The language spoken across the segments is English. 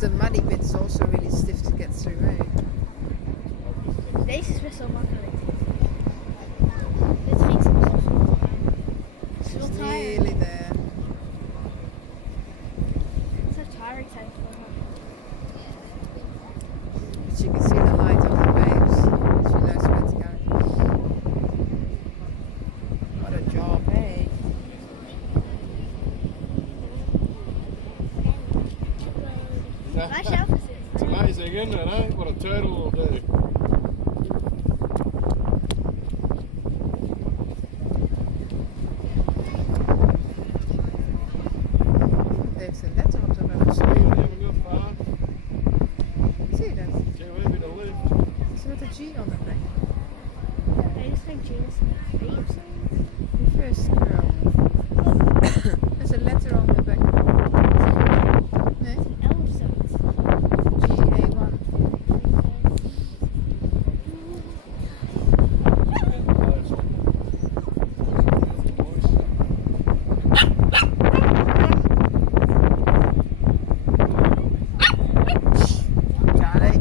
the muddy bit is also really stiff to get through, eh? Deze is best wel makkelijk. Dit ging soms wel snel. It's Wel tired. nearly there. It's so tiring time for her. But you can see the light of the waves. She knows where to go. What a job, eh? Waar zelf is het? It's amazing, isn't it, eh? What a turtle will do. Heeft een letter op de rug You geschreven. haven't got far. Zie je dat? Can't wait to lift. Is er met een G on the back? Nee, dit is geen jeans. B of zo. The first girl. There's a letter on the back. Nee? L of zo. GA1. Charlie.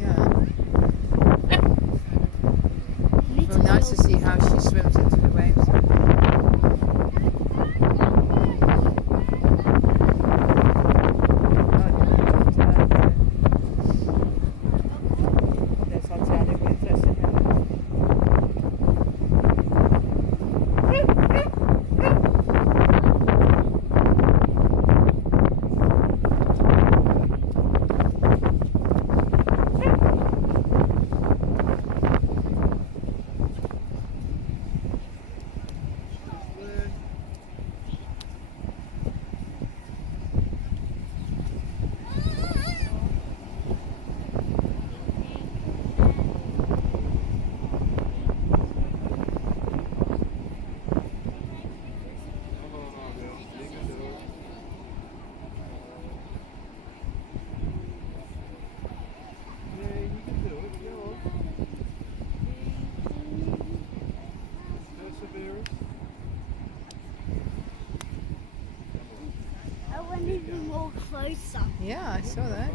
Yeah. Well, nice to see how she swims into the waves. Daar zal Charlie ook interesse in hebben. Come on, Argyle. You can do it. Yeah, you can do it. Go on. Perseverance. I want even more closer. Yeah, I saw that.